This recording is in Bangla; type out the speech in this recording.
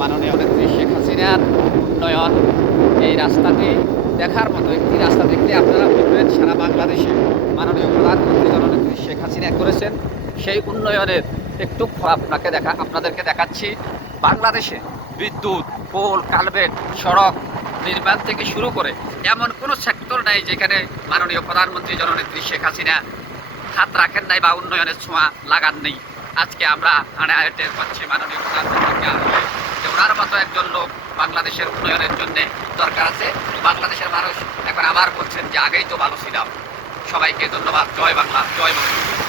মাননীয় নেত্রী শেখ হাসিনার উন্নয়ন, এই রাস্তাটি দেখার মতো একটি রাস্তা দেখলে আপনারা বলবেন সারা বাংলাদেশে মাননীয় প্রধানমন্ত্রী জননেত্রী শেখ হাসিনা করেছেন সেই উন্নয়নের একটু আপনাদেরকে দেখাচ্ছি। বাংলাদেশে বিদ্যুৎ, পোল, কালভেট, সড়ক নির্মাণ থেকে শুরু করে এমন কোনো সেক্টর নাই যেখানে মাননীয় প্রধানমন্ত্রী জননেত্রী শেখ হাসিনা হাত রাখেন নাই বা উন্নয়নের ছোঁয়া লাগান নেই। আজকে আমরা টের পাচ্ছি মাননীয় প্রধানমন্ত্রীকে আসলে যে ওনার মতো একজন লোক বাংলাদেশের উন্নয়নের জন্য দরকার আছে। বাংলাদেশের মানুষ এখন আবার বলছেন যে আগেই তো ভালো ছিলাম। সবাইকে ধন্যবাদ। জয় বাংলা, জয় বাংলা।